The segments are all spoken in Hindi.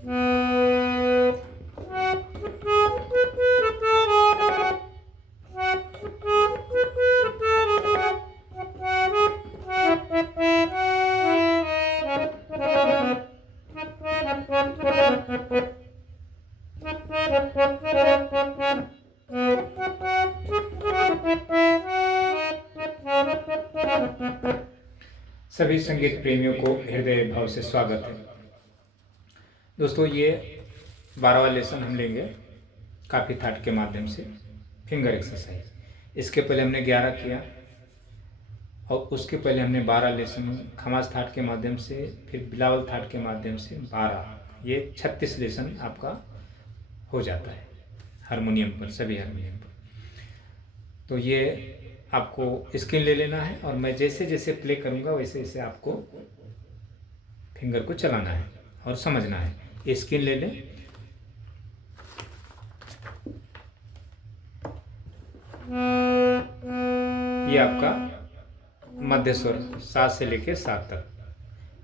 सभी संगीत प्रेमियों को हृदय भाव से स्वागत है। दोस्तों, ये 12वां लेसन हम लेंगे काफ़ी थाट के माध्यम से, फिंगर एक्सरसाइज। इसके पहले हमने 11 किया और उसके पहले हमने 12 लेसन खमास थाट के माध्यम से, फिर बिलावल थाट के माध्यम से 12। ये 36 लेसन आपका हो जाता है हारमोनियम पर, सभी हारमोनियम पर। तो ये आपको स्केल ले लेना है और मैं जैसे जैसे प्ले करूँगा वैसे वैसे आपको फिंगर को चलाना है और समझना है। ये स्केल ले लें। ये आपका मध्य स्वर 7 से लेके 7 तक।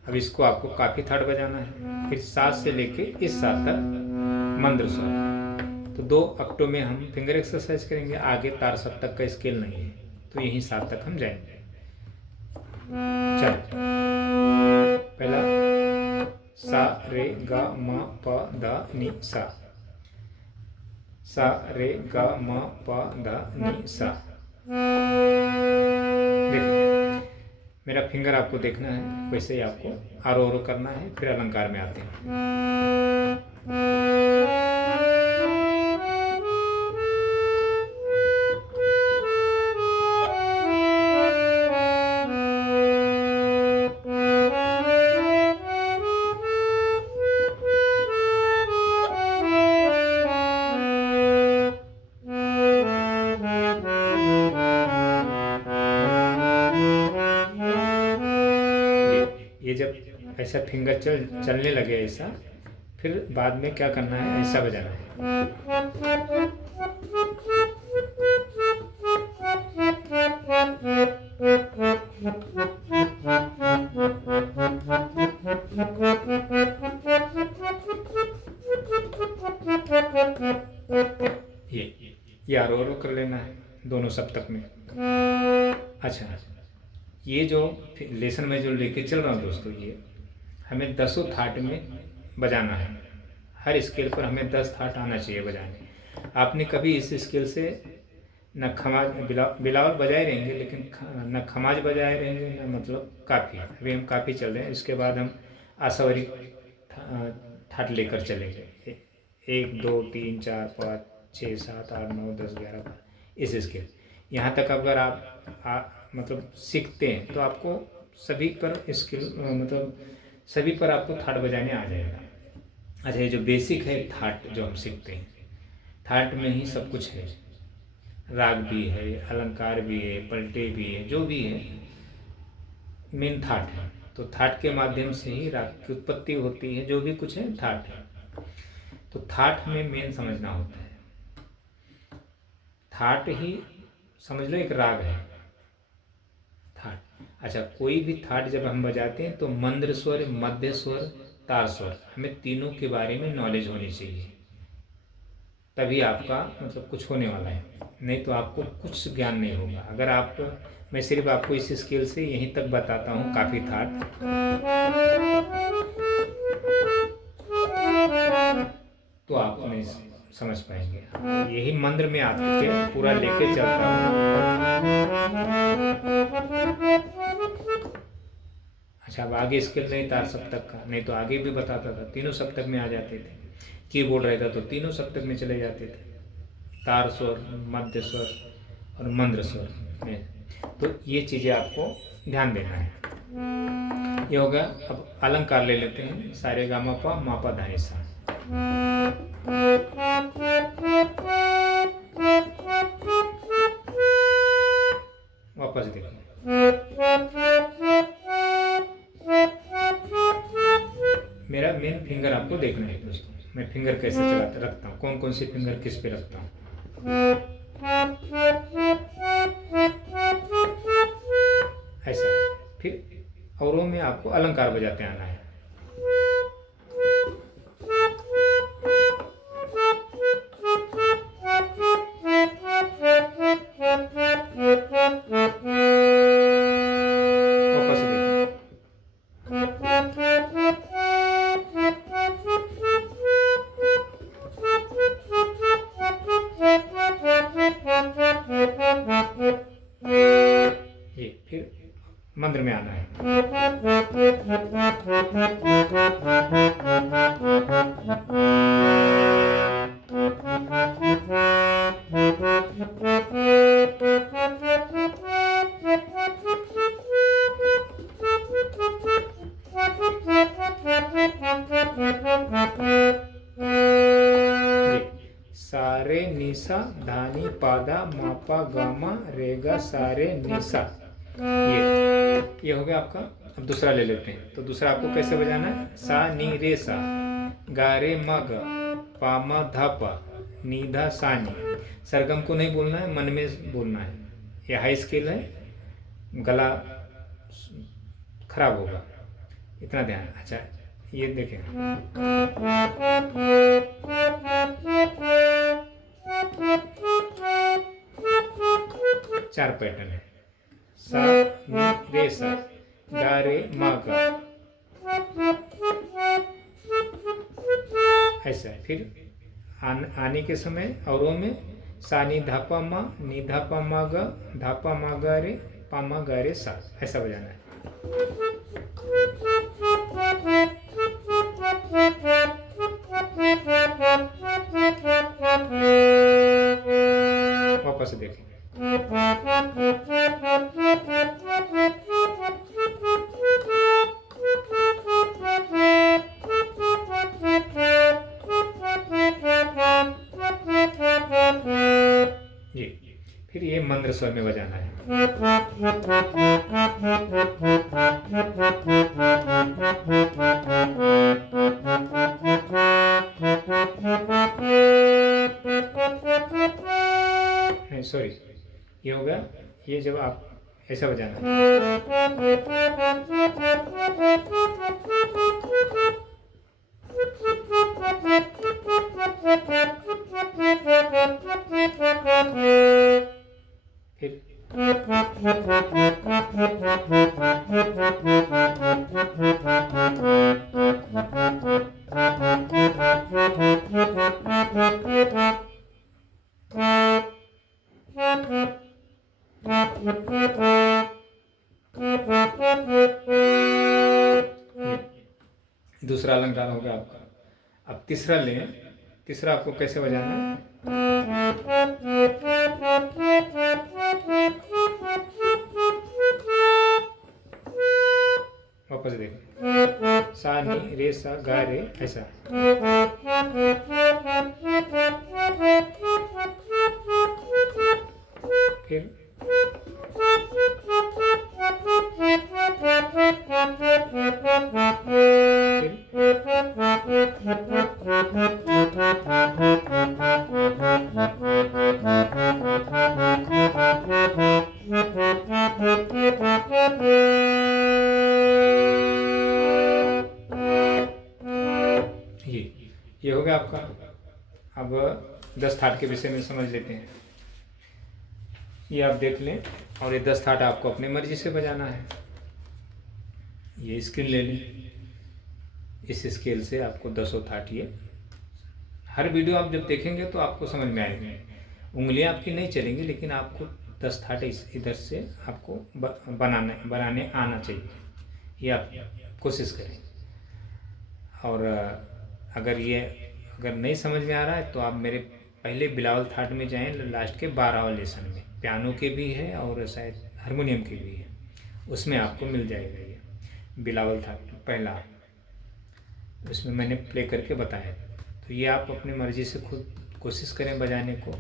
अब इसको आपको काफ़ी थाट बजाना है। फिर 7 से लेके इस 7 तक मंद्र स्वर। तो 2 अक्टों में हम फिंगर एक्सरसाइज करेंगे। आगे तार 7 तक का स्केल नहीं है, तो यहीं 7 तक हम जाएंगे। चलो, पहला सा रे गा म प ध नि सा, सा रे गा म प ध नि सा। देखिए, मेरा फिंगर आपको देखना है, वैसे ही आपको आरोह करना है। फिर अलंकार में आते हैं। ये जब ऐसा फिंगर चलने लगे ऐसा, फिर बाद में क्या करना है, ऐसा बजाना है। ये आरोह कर लेना है दोनों सप्तक में। अच्छा, ये जो लेसन में जो लेके चल रहा हूँ दोस्तों, ये हमें 10 थाट में बजाना है। हर स्केल पर हमें 10 थाट आना चाहिए बजाने। आपने कभी इस स्केल से न खमाज बिलावल बजाए रहेंगे, लेकिन न खमाज बजाए रहेंगे, न मतलब काफ़ी। अभी हम काफ़ी चल रहे हैं, इसके बाद हम आसावरी थाट लेकर चलेंगे। 1 2 3 4 5 6 7 8 9 10 11 12 इस स्केल। यहाँ तक अगर आप मतलब सीखते हैं तो आपको सभी पर स्किल मतलब सभी पर आपको थाट बजाने आ जाएगा। अच्छा, ये जो बेसिक है थाट जो हम सीखते हैं, थाट में ही सब कुछ है। राग भी है, अलंकार भी है, पलटे भी है, जो भी है मेन थाट है। तो थाट के माध्यम से ही राग की उत्पत्ति होती है। जो भी कुछ है थाट है। तो थाट में मेन समझना होता है। थाट ही समझ लो एक राग है, थाट। अच्छा, कोई भी थाट जब हम बजाते हैं तो मंद्र स्वर, मध्य स्वर, तार स्वर, हमें तीनों के बारे में नॉलेज होनी चाहिए। तभी आपका मतलब कुछ होने वाला है, नहीं तो आपको कुछ ज्ञान नहीं होगा। अगर आप, मैं सिर्फ आपको इस स्केल से यहीं तक बताता हूँ काफ़ी थाट, तो आप नहीं समझ पाएंगे। यही मंत्र में आके पूरा लेके चलता हूँ। अच्छा, अब आगे स्केल नहीं तार सप्तक का, नहीं तो आगे भी बताता था, तीनों सप्तक में आ जाते थे। कीबोर्ड रहता तो तीनों सप्तक में चले जाते थे, तार स्वर, मध्य स्वर और मंद्र स्वर में। तो ये चीज़ें आपको ध्यान देना है। ये हो गया। अब अलंकार ले लेते हैं। सारे गा मा पा धा नि सा। वापस देखिए, मेरा मेन फिंगर आपको देखना है दोस्तों। मैं फिंगर कैसे चलाता रखता हूँ, कौन कौन सी फिंगर किस पे रखता हूँ। ऐसा। फिर औरों में आपको अलंकार बजाते आना है। में आना है। सारे निसा धानी पादा मापा गामा रेगा सारे निसा, ये हो गया आपका। अब दूसरा ले लेते हैं। तो दूसरा आपको कैसे बजाना है? सा नी रे सा, गा रे मा गा, पा मा धा पा, नी धा सा नी। सरगम को नहीं बोलना है, मन में बोलना है। ये हाई स्केल है, गला खराब होगा, इतना ध्यान। अच्छा ये देखें, चार पैटर्न है। सा नी रे सा, गा रे मा गा, ऐसा है। फिर आने के समय औरों में सा नी धापा मा, नी धापा मा गा, धापा मा गा रे, पा मा गा रे सा, ऐसा बजाना है। वापस देखें, जी। फिर ये मंद्र स्वर में बजाना है। सॉरी, ये हो गया। ये जब आप ऐसा बजाना है, फिर दूसरा अलंकार हो गया आपका। अब तीसरा लें। तीसरा आपको कैसे बजाना है? वापस देखो, सा नी रे सा, गा रे, ऐसा। फिर ये हो गया आपका। अब 10 थाट के विषय में समझ लेते हैं। ये आप देख लें, और ये 10 थाट आपको अपनी मर्जी से बजाना है। ये स्केल ले लें, इस स्केल से आपको 10 थाट, ये हर वीडियो आप जब देखेंगे तो आपको समझ में आएंगे। उंगलियां आपकी नहीं चलेंगी, लेकिन आपको 10 थाट इधर से आपको बनाने आना चाहिए। ये आप कोशिश करें। और अगर नहीं समझ में आ रहा है तो आप मेरे पहले बिलावल थाट में जाएं, लास्ट के 12वां लेसन में पियानो के भी है और शायद हारमोनियम के भी है, उसमें आपको मिल जाएगा ये बिलावल थाट पहला, उसमें मैंने प्ले करके बताया। तो ये आप अपनी मर्ज़ी से खुद कोशिश करें बजाने को।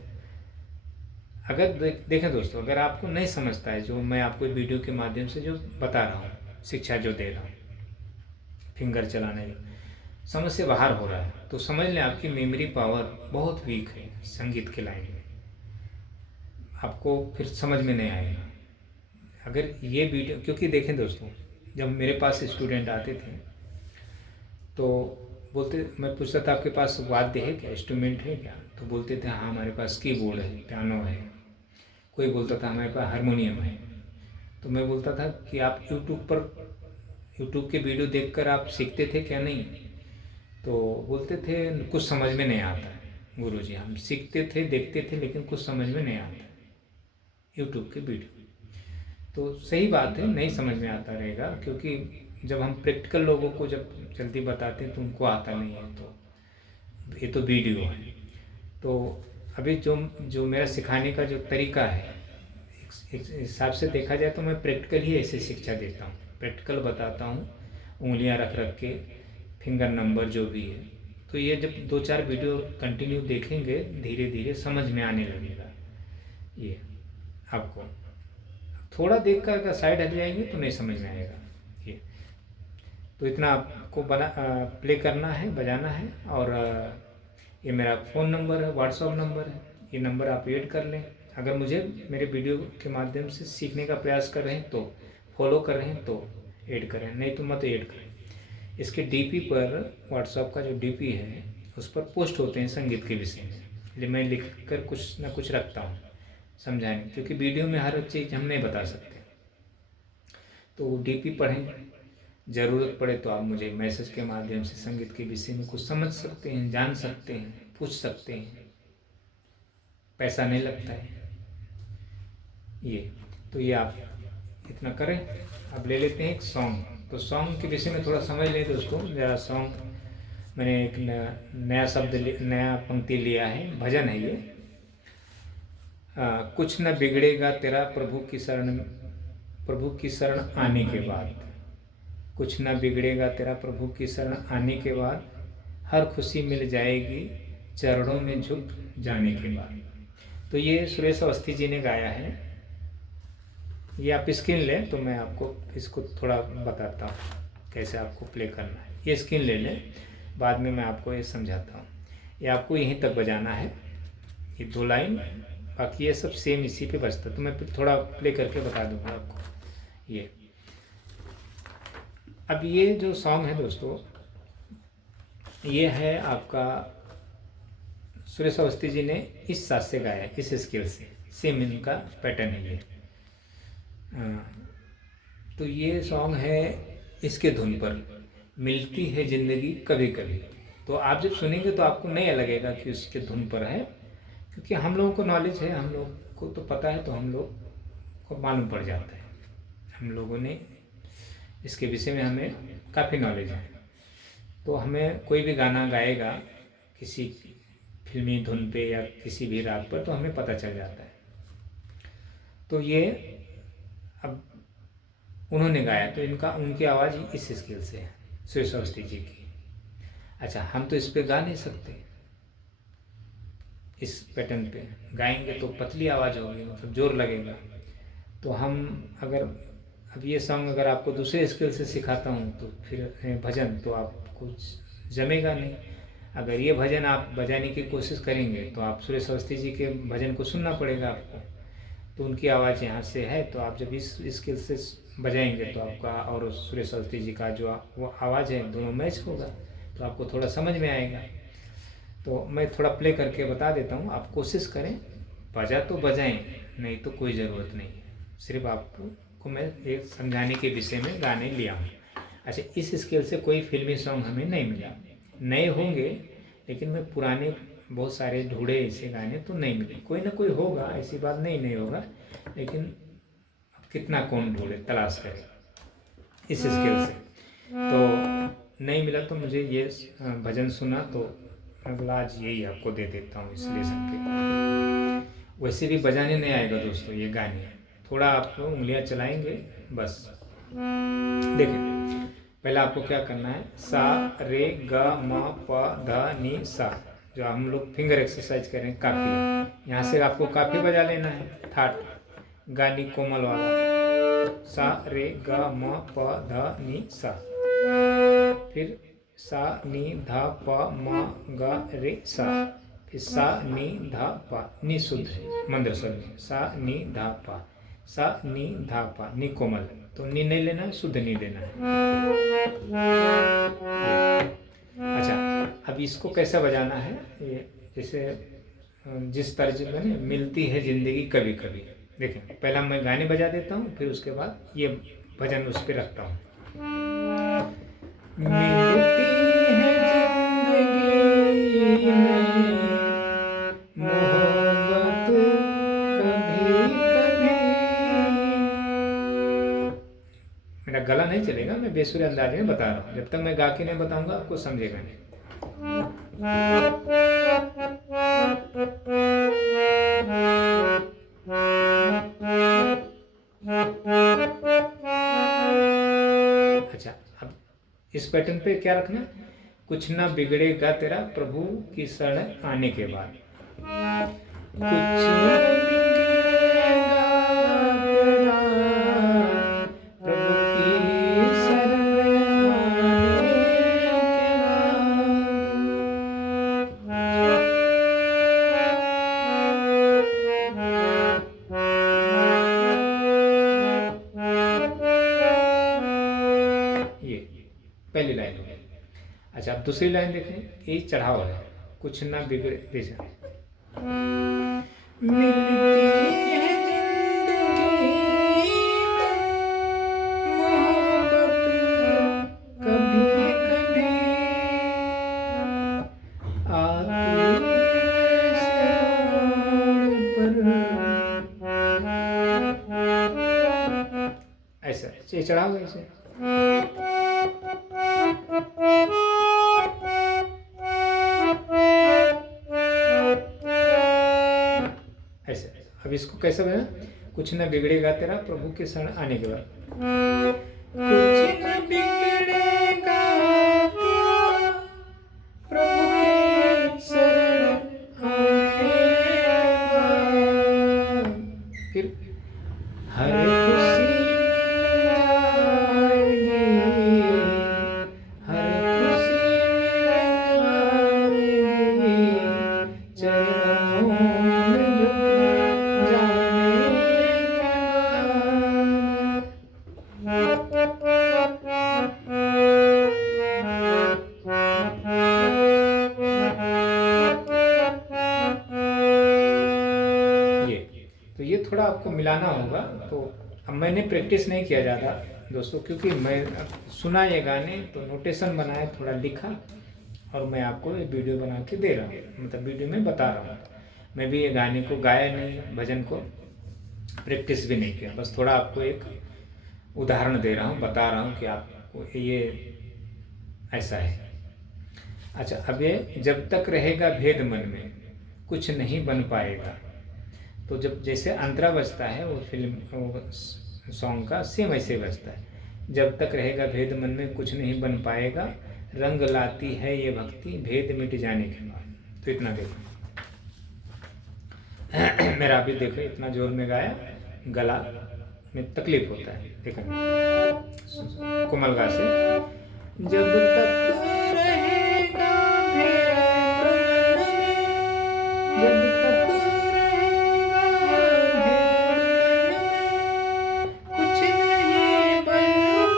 अगर देखें दोस्तों, अगर आपको नहीं समझता है जो मैं आपको वीडियो के माध्यम से जो बता रहा हूँ, शिक्षा जो दे रहा हूँ, फिंगर चलाने समझ से बाहर हो रहा है, तो समझ लें आपकी मेमोरी पावर बहुत वीक है संगीत के लाइन में, आपको फिर समझ में नहीं आएगा। अगर ये वीडियो, क्योंकि देखें दोस्तों, जब मेरे पास स्टूडेंट आते थे तो बोलते, मैं पूछता था आपके पास वाद्य है क्या, इंस्ट्रूमेंट है क्या? तो बोलते थे हाँ हमारे पास कीबोर्ड है, पियानो है। कोई बोलता था हमारे पास हारमोनियम है। तो मैं बोलता था कि आप यूट्यूब के वीडियो देखकर आप सीखते थे क्या? नहीं। तो बोलते थे कुछ समझ में नहीं आता है गुरुजी, हम सीखते थे, देखते थे, लेकिन कुछ समझ में नहीं आता यूट्यूब के वीडियो। तो सही बात है, नहीं समझ में आता रहेगा, क्योंकि जब हम प्रैक्टिकल लोगों को जब जल्दी बताते हैं तो उनको आता नहीं है। तो ये तो वीडियो है। तो अभी जो जो मेरा सिखाने का जो तरीका है, एक हिसाब से देखा जाए तो मैं प्रैक्टिकल ही ऐसे शिक्षा देता हूँ, प्रैक्टिकल बताता हूँ, उंगलियाँ रख रख के, फिंगर नंबर जो भी है। तो ये जब 2-4 वीडियो कंटिन्यू देखेंगे, धीरे धीरे समझ में आने लगेगा। ये आपको थोड़ा देख कर अगर साइड हट जाएंगे तो नहीं समझ में आएगा। ये तो इतना आपको प्ले करना है, बजाना है। और ये मेरा फ़ोन नंबर है, व्हाट्सअप नंबर है, ये नंबर आप ऐड कर लें। अगर मुझे मेरे वीडियो के माध्यम से सीखने का प्रयास कर रहे हैं, तो फॉलो कर रहे हैं तो ऐड करें, नहीं तो मत ऐड करें। इसके डीपी पर, व्हाट्सअप का जो डीपी है उस पर पोस्ट होते हैं संगीत के विषय में, इसलिए मैं लिख कर कुछ ना कुछ रखता हूँ समझाने, क्योंकि वीडियो में हर चीज़ हम नहीं बता सकते। तो डीपी पढ़ें, ज़रूरत पड़े तो आप मुझे मैसेज के माध्यम से संगीत के विषय में कुछ समझ सकते हैं, जान सकते हैं, पूछ सकते हैं, पैसा नहीं लगता है ये। तो ये आप इतना करें। अब ले लेते हैं एक सॉन्ग। तो सॉन्ग के विषय में थोड़ा समझ लें दोस्तों। मेरा सॉन्ग, मैंने एक नया शब्द, नया पंक्ति लिया है, भजन है ये। कुछ न बिगड़ेगा तेरा प्रभु की शरण आने के बाद, कुछ न बिगड़ेगा तेरा प्रभु की शरण आने के बाद, हर खुशी मिल जाएगी चरणों में झुक जाने के बाद। तो ये सुरेश अवस्थी जी ने गाया है। ये आप स्क्रीन लें तो मैं आपको इसको थोड़ा बताता हूँ कैसे आपको प्ले करना है। ये स्क्रीन ले लें, बाद में मैं आपको ये समझाता हूँ। ये आपको यहीं तक बजाना है, ये 2 लाइन, बाकी ये सब सेम इसी पे बजता। तो मैं थोड़ा प्ले करके बता दूँगा आपको। ये अब ये जो सॉन्ग है दोस्तों, ये है आपका सुरेश अवस्थी जी ने इस साज से गाया है, इस स्केल से, सेम इनका पैटर्न है ये। तो ये सॉन्ग है इसके धुन पर, मिलती है ज़िंदगी कभी कभी। तो आप जब सुनेंगे तो आपको नहीं लगेगा कि उसके धुन पर है, क्योंकि हम लोगों को नॉलेज है, हम लोग को तो पता है, तो हम लोग को मालूम पड़ जाता है। हम लोगों ने इसके विषय में हमें काफ़ी नॉलेज है। तो हमें कोई भी गाना गाएगा किसी फिल्मी धुन पे या किसी भी राग पर, तो हमें पता चल जाता है। तो ये अब उन्होंने गाया, तो उनकी आवाज़ इस स्केल से है, सुरेश अवस्थी जी की। अच्छा, हम तो इस पे गा नहीं सकते, इस पैटर्न पे गाएंगे तो पतली आवाज़ होगी, मतलब जोर लगेगा। तो हम अगर अब ये सॉन्ग अगर आपको दूसरे स्केल से सिखाता हूँ तो फिर भजन तो आपको जमेगा नहीं। अगर ये भजन आप बजाने की कोशिश करेंगे तो आप सुरेश अवस्थी जी के भजन को सुनना पड़ेगा आपको। तो उनकी आवाज़ यहाँ से है, तो आप जब इस स्केल से बजाएंगे तो आपका और सुरेश अवस्थी जी का जो वो आवाज़ है, दोनों मैच होगा, तो आपको थोड़ा समझ में आएगा। तो मैं थोड़ा प्ले करके बता देता हूँ, आप कोशिश करें, बजा तो बजाएं, नहीं तो कोई ज़रूरत नहीं है। सिर्फ आपको मैं एक समझाने के विषय में गाने लिया हूँ। अच्छा, इस स्केल से कोई फिल्मी सॉन्ग हमें नहीं मिला, नए होंगे, लेकिन मैं पुराने बहुत सारे ढूंढे ऐसे गाने तो नहीं मिले। कोई ना कोई होगा, ऐसी बात नहीं होगा, लेकिन अब कितना कौन ढूंढे, तलाश करे इस स्केल से। तो नहीं मिला तो मुझे ये भजन सुना, तो अगला आज यही आपको दे देता हूँ इस लेसन पे। वैसे भी बजाने नहीं आएगा दोस्तों ये गाने, थोड़ा आप उंगलियां चलाएंगे बस। देखिए, पहले आपको क्या करना है, सा रे ग म प ध नि सा, जो हम लोग फिंगर एक्सरसाइज करें, काफ़ी, यहाँ से आपको काफ़ी बजा लेना है, थाट गानी कोमल वाला, सा रे ग म प ध नि सा, फिर सा नि ध प म ग रे सा, फिर सा नि ध प, नि शुद्ध मंद्र स्वर में, सा नि ध प, सा नि ध प, नि कोमल, तो नि नहीं लेना, शुद्ध नि लेना है। अच्छा, अब इसको कैसे बजाना है, ये जैसे जिस तर्ज में मिलती है ज़िंदगी कभी कभी। देखें, पहला मैं गाने बजा देता हूँ, फिर उसके बाद ये भजन उस पर रखता हूँ। मिलती है जिंदगी में मोहब्बत कभी कभी, बेसुरे अंदाज में बता रहा हूँ। जब तक मैं गा के नहीं बताऊंगा आपको समझेगा नहीं। अच्छा, अब इस पैटर्न पे क्या रखना, कुछ ना बिगड़ेगा तेरा प्रभु की शरण आने के बाद। कुछ न बिगड़ेगा तेरा प्रभु की शरण आने के बाद। ये पहली लाइन हो गई। अच्छा, अब दूसरी लाइन देखें, ये चढ़ाव है, कुछ ना बिगड़े जैसा। मिलती है जिंदगी मोहब्बत कभी कभी, आती पर ऐसा ये चढ़ाव ऐसे। ऐसे अब इसको कैसे बना, कुछ न बिगड़ेगा तेरा प्रभु के शरण आने के बाद। कुछ न बिगड़ेगा तेरा प्रभु के शरण आने के बाद। फिर हर खुशी मिल जाएगी, हर खुशी मिल जाएगी चरणों में झुक जाने के बाद। तो ये थोड़ा आपको मिलाना होगा। तो अब मैंने प्रैक्टिस नहीं किया ज़्यादा दोस्तों, क्योंकि मैं सुना ये गाने तो नोटेशन बनाया, थोड़ा लिखा, और मैं आपको ये वीडियो बना के दे रहा हूँ, मतलब वीडियो में बता रहा हूँ। मैं भी ये गाने को गाया नहीं, भजन को प्रैक्टिस भी नहीं किया, बस थोड़ा आपको एक उदाहरण दे रहा हूँ, बता रहा हूँ कि आपको ये ऐसा है। अच्छा, अब ये जब तक रहेगा भेद मन में कुछ नहीं बन पाएगा। तो जब जैसे अंतरा बजता है वो फिल्म सॉन्ग का सेम ऐसे बजता है, जब तक रहेगा भेद मन में कुछ नहीं बन पाएगा, रंग लाती है ये भक्ति भेद मिट जाने के बाद। तो इतना देखो मेरा अभी देखो इतना जोर में गाया, गला में तकलीफ होता है, देखो कोमल गा से। जब तक रहेगा भेद मन में, जब तक रहेगा भेद मन में कुछ नहीं बन पाएगा।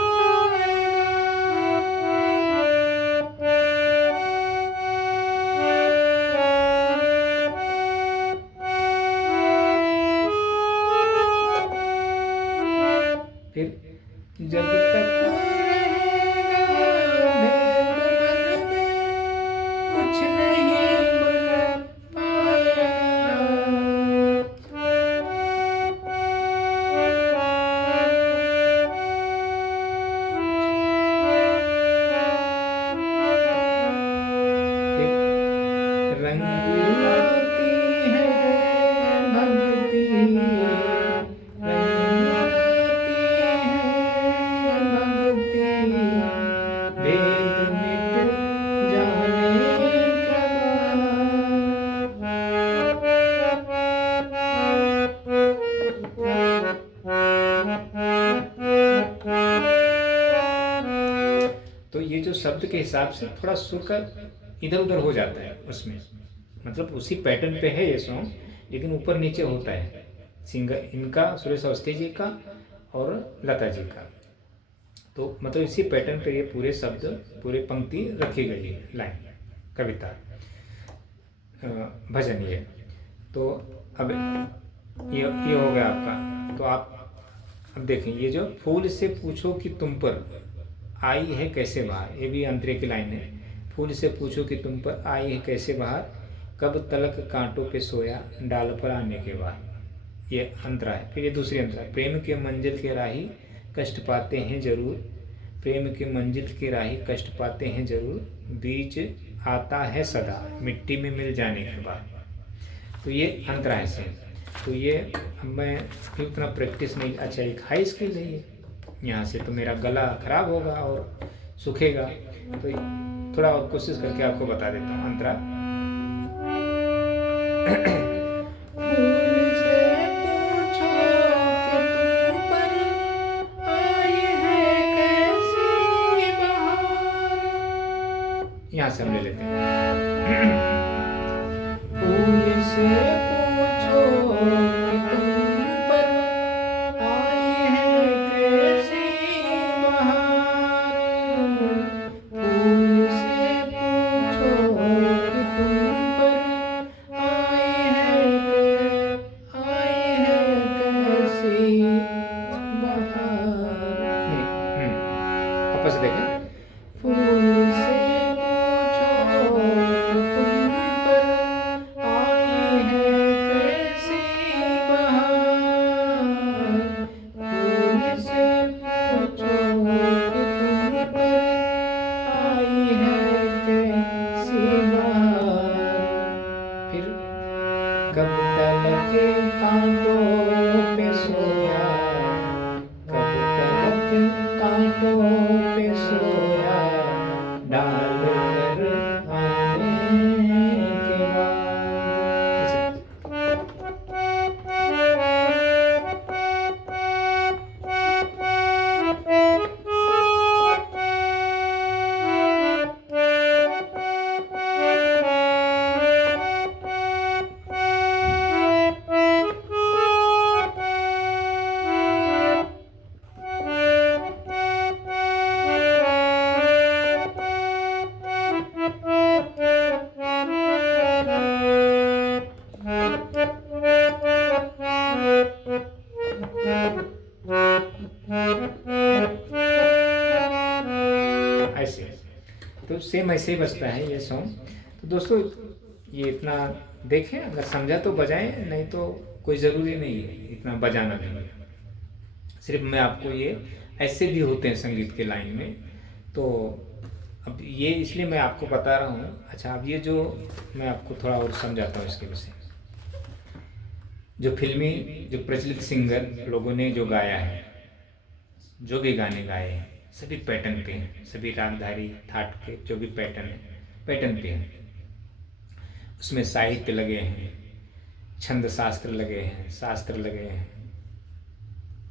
फिर जब तक रहेगा भेद मन में कुछ नहीं बन पाएगा। फिर रंग लाती है भक्ति, रंग लाती है भक्ति भेद मिट जाने के बाद। तो ये जो शब्द के हिसाब से थोड़ा सुर का इधर उधर हो जाता है उसमें, मतलब उसी पैटर्न पे है ये सॉन्ग, लेकिन ऊपर नीचे होता है। सिंगर इनका सुरेश अवस्थी जी का और लता जी का, तो मतलब इसी पैटर्न पे ये पूरे शब्द पूरे पंक्ति रखी गई है, लाइन कविता भजन ये। तो अब ये हो गया आपका। तो आप अब देखें, ये जो फूल से पूछो कि तुम पर आई है कैसे बाहर, ये भी अंतरे की लाइन है। फूल से पूछो कि तुम पर आई है कैसे बाहर, कब तलक कांटों पे सोया डाल पर आने के बाद। ये अंतरा है। फिर ये दूसरी अंतरा, प्रेम के मंजिल के राही कष्ट पाते हैं जरूर, प्रेम की मंजिल की राही कष्ट पाते हैं जरूर, बीच आता है सदा मिट्टी में मिल जाने के बाद। तो ये अंतरा है सेम। तो ये अब मैं भी उतना प्रैक्टिस नहीं, अच्छा एक हाई स्किल है ये, यहाँ से तो मेरा गला खराब होगा और सूखेगा। तो थोड़ा और कोशिश करके आपको बता देता हूँ अंतरा। फूल से पूछो कि तुम पर आई है कैसी बहार, यहाँ से हम ले लेते हैं। फूल से पूछो कि तुम पर आई है कैसी बहार, फूल से पूछो कि तुम पर आई है कैसी बहार। नहीं, वापस से देखें। फूल से पूछो कि तुम पर आई है कैसी बहार, फूल से पूछो कि तुम पर आई है कैसी बहार। फिर कब तलक कांटों पे सोया, कब तलक कांटों पे सोया, डाल कर आने के बाद। ऐसे तो सेम ऐसे ही बजता है ये सॉन्ग। तो दोस्तों ये इतना देखें, अगर समझा तो बजाएं, नहीं तो कोई ज़रूरी नहीं है इतना बजाना नहीं है। सिर्फ मैं आपको ये ऐसे भी होते हैं संगीत के लाइन में। तो अब ये इसलिए मैं आपको बता रहा हूँ। अच्छा, अब ये जो मैं आपको थोड़ा और समझाता हूँ इसके विषय। जो फिल्मी जो प्रचलित सिंगर लोगों ने जो गाया है, जो भी गाने गाए हैं, सभी पैटर्न पे हैं, सभी रागधारी थाट के जो भी पैटर्न है पैटर्न पे हैं। उसमें साहित्य लगे हैं, छंद शास्त्र लगे हैं, शास्त्र लगे हैं,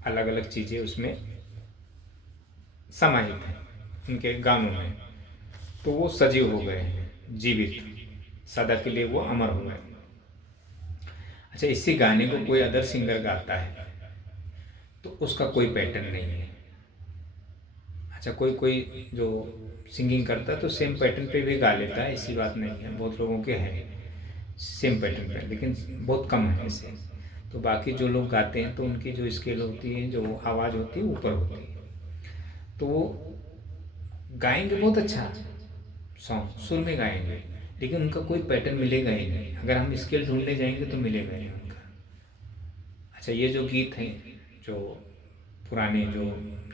अलग अलग चीज़ें उसमें समाहित हैं उनके गानों में। तो वो सजीव हो गए हैं, जीवित, सदा के लिए वो अमर हो गए। अच्छा, इसी गाने को कोई अदर सिंगर गाता है तो उसका कोई पैटर्न नहीं है। अच्छा, कोई जो सिंगिंग करता है तो सेम पैटर्न पे भी गा लेता है, ऐसी बात नहीं है। बहुत लोगों के हैं सेम पैटर्न पे, लेकिन बहुत कम है ऐसे। तो बाकी जो लोग गाते हैं तो उनकी जो स्केल होती है, जो आवाज़ होती है, ऊपर होती है। तो वो गाएंगे बहुत अच्छा सॉन्ग, सुर में गाएंगे, लेकिन उनका कोई पैटर्न मिलेगा ही नहीं। अगर हम स्केल ढूंढने जाएंगे तो मिलेगा नहीं उनका। अच्छा, ये जो गीत हैं, जो पुराने, जो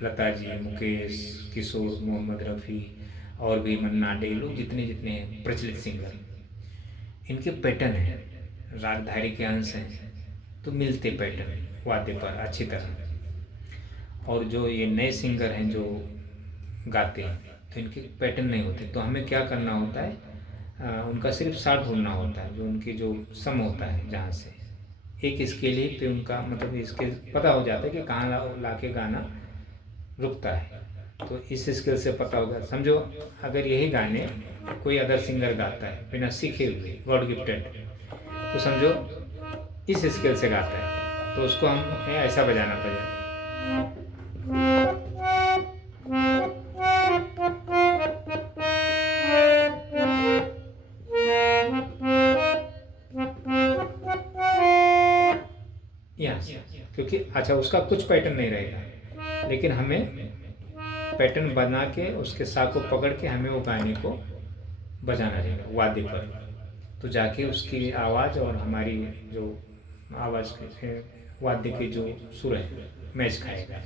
लता जी, मुकेश, किशोर, मोहम्मद रफ़ी और भी मन्ना डे, लोग जितने जितने हैं प्रचलित सिंगर, इनके पैटर्न हैं, रागधारी के अंश हैं, तो मिलते पैटर्न वाद्य पर अच्छी तरह। और जो ये नए सिंगर हैं जो गाते हैं तो इनके पैटर्न नहीं होते। तो हमें क्या करना होता है, उनका सिर्फ साथ ढूंढना होता है, जो उनकी जो सम होता है, जहाँ से एक स्केल ही पे उनका मतलब इसके पता हो जाता है कि कहाँ ला के गाना रुकता है। तो इस स्केल से पता होगा। समझो अगर यही गाने कोई अदर सिंगर गाता है बिना सीखे हुए, गॉड गिफ्टेड, तो समझो इस स्केल से गाता है, तो उसको हम ऐसा बजाना पड़ेगा। यस, क्योंकि अच्छा उसका कुछ पैटर्न नहीं रहेगा, लेकिन हमें पैटर्न बना के उसके सा को पकड़ के हमें वो गाने को बजाना रहेगा वाद्य पर। तो जाके उसकी आवाज़ और हमारी जो आवाज़ के वाद्य के जो सुर है मैच खाएगा।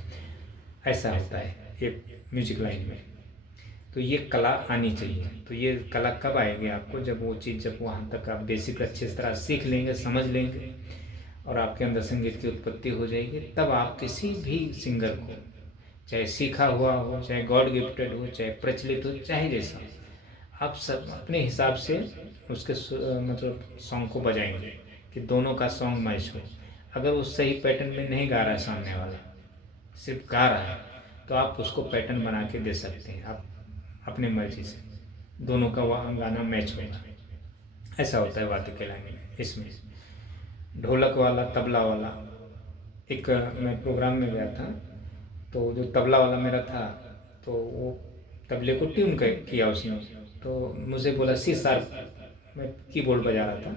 ऐसा होता है। ये म्यूजिक लाइन में। तो ये कला आनी चाहिए। तो ये कला कब आएगी आपको, जब वो चीज़, जब वहाँ तक आप बेसिक अच्छी तरह सीख लेंगे, समझ लेंगे और आपके अंदर संगीत की उत्पत्ति हो जाएगी, तब आप किसी भी सिंगर को, चाहे सीखा हुआ हो, चाहे गॉड गिफ्टेड हो, चाहे प्रचलित हो, चाहे जैसा, आप सब अपने हिसाब से उसके मतलब सॉन्ग को बजाएंगे कि दोनों का सॉन्ग मैच हो। अगर वो सही पैटर्न में नहीं गा रहा है सामने वाला, सिर्फ गा रहा है, तो आप उसको पैटर्न बना के दे सकते हैं आप अपने मर्जी से, दोनों का गाना मैच होगा। ऐसा होता है वाद्य कला में। इसमें ढोलक वाला, तबला वाला, एक मैं प्रोग्राम में गया था, तो जो तबला वाला मेरा था, तो वो तबले को ट्यून किया उसने, तो मुझे बोला सी शार्प, मैं कीबोर्ड बजा रहा था,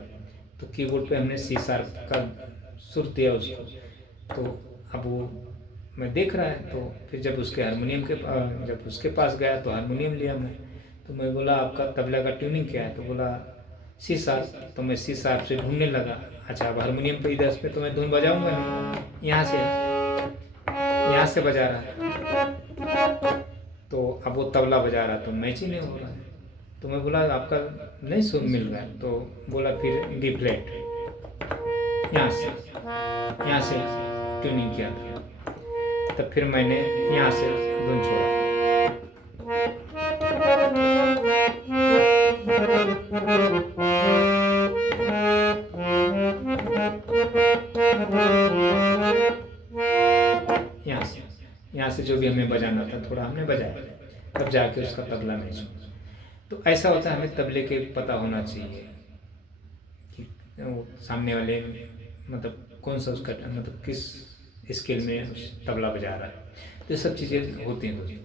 तो कीबोर्ड पे हमने सी शार्प का सुर दिया उसको। तो अब वो मैं देख रहा है, तो फिर जब उसके हारमोनियम के जब उसके पास गया तो हारमोनियम लिया मैं, तो मैं बोला आपका तबला का ट्यूनिंग क्या है, तो बोला सी शार्प। तो मैं सी शार्प से ढूंढने लगा, अच्छा अब हारमोनियम पे इधर पे तो मैं धुन बजाऊंगा नहीं, यहाँ से बजा रहा है, तो अब वो तबला बजा रहा तो मैच ही नहीं हो रहा है। तो मैं बोला आपका नहीं सुर मिल रहा है, तो बोला फिर बी फ्लैट, यहाँ से ट्यूनिंग किया था, तब फिर मैंने यहाँ से धुन छोड़ा। यहाँ से जो भी हमें बजाना था थोड़ा हमने बजाया, तब जाके उसका तबला मैच हुआ। तो ऐसा होता है, हमें तबले के पता होना चाहिए कि सामने वाले मतलब कौन सा उसका मतलब किस स्केल में तबला बजा रहा है। तो ये सब चीज़ें होती हैं दोस्तों।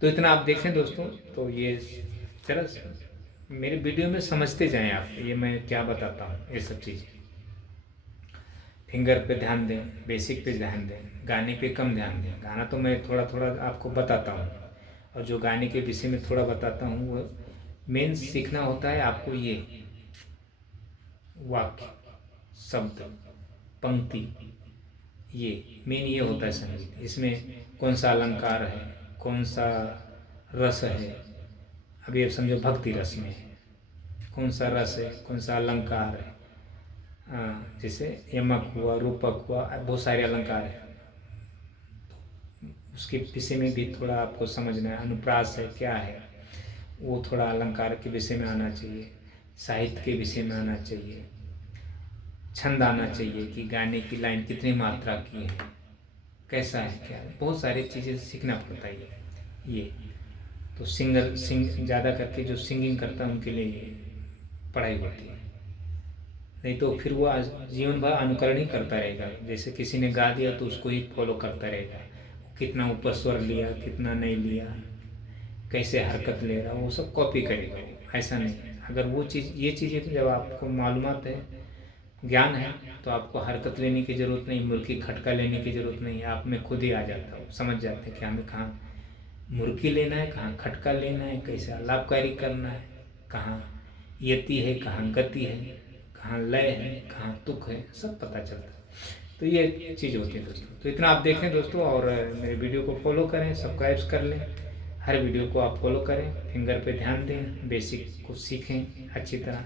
तो इतना आप देखें दोस्तों, तो ये जरा मेरे वीडियो में समझते जाएं आप, ये मैं क्या बताता हूँ, ये सब चीज़ें। फिंगर पे ध्यान दें, बेसिक पे ध्यान दें, गाने पे कम ध्यान दें। गाना तो मैं थोड़ा थोड़ा आपको बताता हूँ, और जो गाने के विषय में थोड़ा बताता हूँ, वो मेन सीखना होता है आपको ये वाक्य, शब्द, पंक्ति, ये मेन ये होता है संगीत। इसमें कौन सा अलंकार है, कौन सा रस है, अभी आप समझो भक्ति रस में है, कौन सा रस है, कौन सा अलंकार है, जैसे यमक हुआ, रूपक हुआ, बहुत सारे अलंकार हैं, उसके विषय में भी थोड़ा आपको समझना है। अनुप्रास है क्या है, वो थोड़ा अलंकार के विषय में आना चाहिए, साहित्य के विषय में आना चाहिए, छंद आना चाहिए कि गाने की लाइन कितनी मात्रा की है, कैसा है, क्या है, बहुत सारी चीज़ें सीखना पड़ता है ये। तो ज़्यादा करके जो सिंगिंग करता है उनके लिए ये पढ़ाई होती है, नहीं तो फिर वो जीवन भर अनुकरण ही करता रहेगा। जैसे किसी ने गा दिया तो उसको ही फॉलो करता रहेगा, कितना ऊपर स्वर लिया, कितना नहीं लिया, कैसे हरकत ले रहा, वो सब कॉपी करेगा। ऐसा नहीं है। अगर वो चीज़, ये चीज़ें जब आपको मालूमात है, ज्ञान है, तो आपको हरकत लेने की ज़रूरत नहीं, मुर्की खटका लेने की ज़रूरत नहीं है, आप में खुद ही आ जाता है। समझ जाते हैं कि हमें कहाँ मुर्की लेना है, कहाँ खटका लेना है, कैसे आलापकारी करना है, कहाँ यति है, कहाँ गति है, कहाँ लय है, कहाँ तुक है, सब पता चलता है। तो ये चीज़ होती है दोस्तों। तो इतना आप देखें दोस्तों, और मेरे वीडियो को फॉलो करें, सब्सक्राइब कर लें, हर वीडियो को आप फॉलो करें, फिंगर पे ध्यान दें, बेसिक को सीखें अच्छी तरह।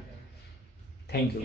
Thank you.